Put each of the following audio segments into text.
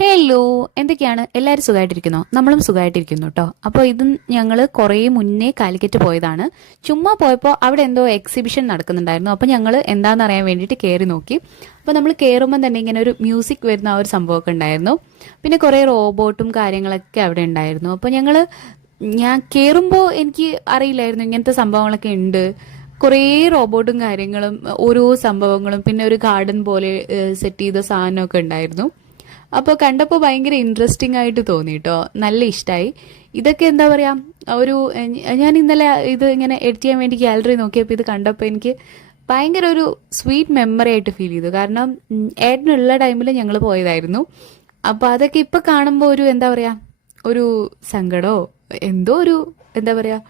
Hello, എന്തൊക്കെയാണ് എല്ലാവരും സുഖമായിട്ടിരിക്കുന്നോ? നമ്മളും സുഖമായിട്ടിരിക്കുന്നു കേട്ടോ. അപ്പോൾ ഇത് ഞങ്ങൾ കുറേ മുന്നേ കാലിക്കറ്റ് പോയതാണ്. ചുമ്മാ പോയപ്പോൾ അവിടെ എന്തോ എക്സിബിഷൻ നടക്കുന്നുണ്ടായിരുന്നു. അപ്പോൾ ഞങ്ങൾ എന്താണെന്ന് അറിയാൻ വേണ്ടിയിട്ട് കയറി നോക്കി. അപ്പോൾ നമ്മൾ കയറുമ്പോൾ തന്നെ ഇങ്ങനെ ഒരു മ്യൂസിക് വരുന്ന ആ ഒരു സംഭവമൊക്കെ ഉണ്ടായിരുന്നു. പിന്നെ കുറേ റോബോട്ടും കാര്യങ്ങളൊക്കെ അവിടെ ഉണ്ടായിരുന്നു. അപ്പോൾ ഞാൻ കയറുമ്പോൾ എനിക്ക് അറിയില്ലായിരുന്നു ഇങ്ങനത്തെ സംഭവങ്ങളൊക്കെ ഉണ്ട്. കുറേ റോബോട്ടും കാര്യങ്ങളും ഓരോ സംഭവങ്ങളും പിന്നെ ഒരു ഗാർഡൻ പോലെ സെറ്റ് ചെയ്ത സാധനമൊക്കെ ഉണ്ടായിരുന്നു. അപ്പോൾ കണ്ടപ്പോൾ ഭയങ്കര ഇൻട്രസ്റ്റിംഗ് ആയിട്ട് തോന്നി കേട്ടോ. നല്ല ഇഷ്ടമായി. ഇതൊക്കെ എന്താ പറയുക, ഞാൻ ഇന്നലെ ഇത് ഇങ്ങനെ എഡിറ്റ് ചെയ്യാൻ വേണ്ടി ഗാലറി നോക്കിയപ്പോൾ ഇത് കണ്ടപ്പോൾ എനിക്ക് ഭയങ്കര ഒരു സ്വീറ്റ് മെമ്മറി ആയിട്ട് ഫീൽ ചെയ്തു. കാരണം ഏട്ടനുള്ള ടൈമിൽ ഞങ്ങൾ പോയതായിരുന്നു. അപ്പോൾ അതൊക്കെ ഇപ്പം കാണുമ്പോൾ ഒരു എന്താ പറയുക, ഒരു സങ്കടമോ എന്തോ ഒരു എന്താ പറയുക,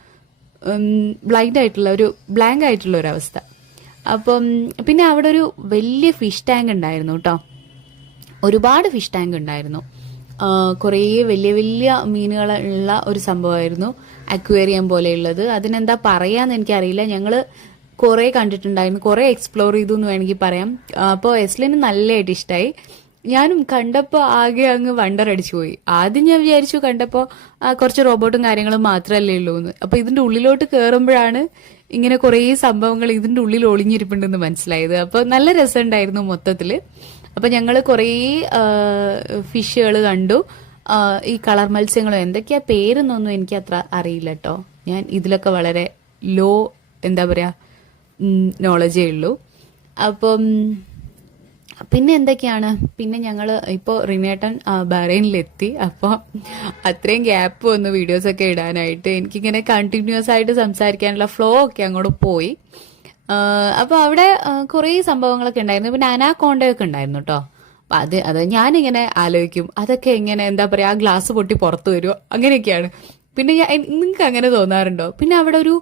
ബ്ലാങ്ക് ആയിട്ടുള്ള ഒരു അവസ്ഥ. അപ്പം പിന്നെ അവിടെ ഒരു വലിയ ഫിഷ് ടാങ്ക് ഉണ്ടായിരുന്നു കേട്ടോ. ഒരുപാട് ഫിഷ് ടാങ്ക് ഉണ്ടായിരുന്നു. കുറേ വലിയ വലിയ മീനുകളുള്ള ഒരു സംഭവമായിരുന്നു, അക്വേറിയം പോലെയുള്ളത്. അതിനെന്താ പറയാന്ന് എനിക്കറിയില്ല. ഞങ്ങൾ കുറേ കണ്ടിട്ടുണ്ടായിരുന്നു, കുറേ എക്സ്പ്ലോർ ചെയ്തു എന്ന് വേണമെങ്കിൽ പറയാം. അപ്പോൾ എസ്ലിന് നല്ലതായിട്ട് ഇഷ്ടമായി. ഞാനും കണ്ടപ്പോൾ ആകെ അങ്ങ് വണ്ടർ അടിച്ചു പോയി. ആദ്യം ഞാൻ വിചാരിച്ചു കണ്ടപ്പോൾ കുറച്ച് റോബോട്ടും കാര്യങ്ങളും മാത്രമല്ലേ ഉള്ളൂ എന്ന്. അപ്പോൾ ഇതിൻ്റെ ഉള്ളിലോട്ട് കയറുമ്പോഴാണ് ഇങ്ങനെ കുറേ സംഭവങ്ങൾ ഇതിൻ്റെ ഉള്ളിൽ ഒളിഞ്ഞിരിപ്പുണ്ടെന്ന് മനസ്സിലായത്. അപ്പോൾ നല്ല രസമുണ്ടായിരുന്നു മൊത്തത്തിൽ. അപ്പം ഞങ്ങൾ കുറേ ഫിഷുകൾ കണ്ടു. ഈ കളർ മത്സ്യങ്ങളും എന്തൊക്കെയാ പേരെന്നൊന്നും എനിക്ക് അത്ര അറിയില്ല കേട്ടോ. ഞാൻ ഇതിലൊക്കെ വളരെ ലോ എന്താ പറയുക നോളജേ ഉള്ളൂ. അപ്പം പിന്നെ എന്തൊക്കെയാണ്, പിന്നെ ഞങ്ങൾ ഇപ്പോൾ റിനേട്ടൻ ബഹ്റൈനിലെത്തി. അപ്പോൾ അത്രയും ഗ്യാപ്പ് വന്നു വീഡിയോസൊക്കെ ഇടാനായിട്ട്. എനിക്കിങ്ങനെ കണ്ടിന്യൂസ് ആയിട്ട് സംസാരിക്കാനുള്ള ഫ്ലോ ഒക്കെ അങ്ങോട്ട് പോയി. അപ്പോൾ അവിടെ കുറേ സംഭവങ്ങളൊക്കെ ഉണ്ടായിരുന്നു. പിന്നെ അനാക്കോണ്ടയൊക്കെ ഉണ്ടായിരുന്നു കേട്ടോ. അപ്പം അത് ഞാനിങ്ങനെ ആലോചിക്കും, അതൊക്കെ എങ്ങനെ എന്താ പറയുക, ആ ഗ്ലാസ് പൊട്ടി പുറത്ത് വരുമോ, അങ്ങനെയൊക്കെയാണ്. പിന്നെ നിങ്ങൾക്ക് അങ്ങനെ തോന്നാറുണ്ടോ? പിന്നെ അവിടെ ഒരു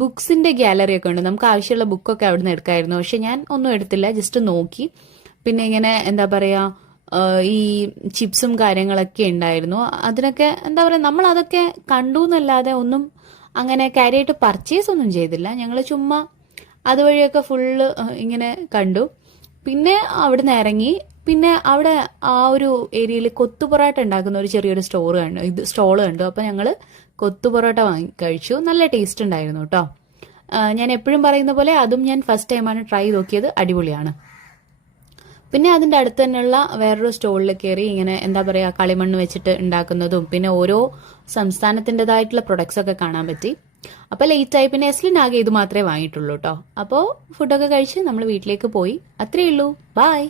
ബുക്സിന്റെ ഗാലറി ഒക്കെ ഉണ്ട്. നമുക്ക് ആവശ്യമുള്ള ബുക്കൊക്കെ അവിടെ നിന്ന് എടുക്കായിരുന്നു. പക്ഷെ ഞാൻ ഒന്നും എടുത്തില്ല, ജസ്റ്റ് നോക്കി. പിന്നെ ഇങ്ങനെ എന്താ പറയുക, ഈ ചിപ്സും കാര്യങ്ങളൊക്കെ ഉണ്ടായിരുന്നു. അതിനൊക്കെ എന്താ പറയുക, നമ്മൾ അതൊക്കെ കണ്ടു എന്നല്ലാതെ ഒന്നും അങ്ങനെ കാര്യമായിട്ട് പർച്ചേസ് ഒന്നും ചെയ്തില്ല. ഞങ്ങൾ ചുമ്മാ അതുവഴിയൊക്കെ ഫുള്ള് ഇങ്ങനെ കണ്ടു. പിന്നെ അവിടെ നിന്ന് ഇറങ്ങി. പിന്നെ അവിടെ ആ ഒരു ഏരിയയിൽ കൊത്തു പൊറോട്ട ഉണ്ടാക്കുന്ന ഒരു ചെറിയൊരു സ്റ്റോള് കണ്ടു. അപ്പോൾ ഞങ്ങൾ കൊത്തു പൊറോട്ട കഴിച്ചു. നല്ല ടേസ്റ്റ് ഉണ്ടായിരുന്നു കേട്ടോ. ഞാൻ എപ്പോഴും പറയുന്ന പോലെ അതും ഞാൻ ഫസ്റ്റ് ടൈമാണ് ട്രൈ നോക്കിയത്, അടിപൊളിയാണ്. പിന്നെ അതിൻ്റെ അടുത്ത് തന്നെയുള്ള വേറൊരു സ്റ്റോളിൽ കയറി ഇങ്ങനെ എന്താ പറയുക, കളിമണ്ണ് വെച്ചിട്ട് ഉണ്ടാക്കുന്നതും പിന്നെ ഓരോ സംസ്ഥാനത്തിൻ്റെതായിട്ടുള്ള പ്രൊഡക്ട്സ് ഒക്കെ കാണാൻ പറ്റി. അപ്പോൾ ലേറ്റായി. പിന്നെ എസ്ലിനാകെ ഇത് മാത്രമേ വാങ്ങിയിട്ടുള്ളൂ കേട്ടോ. അപ്പോൾ ഫുഡൊക്കെ കഴിച്ച് നമ്മൾ വീട്ടിലേക്ക് പോയി. അത്രയേ ഉള്ളൂ. ബായ്.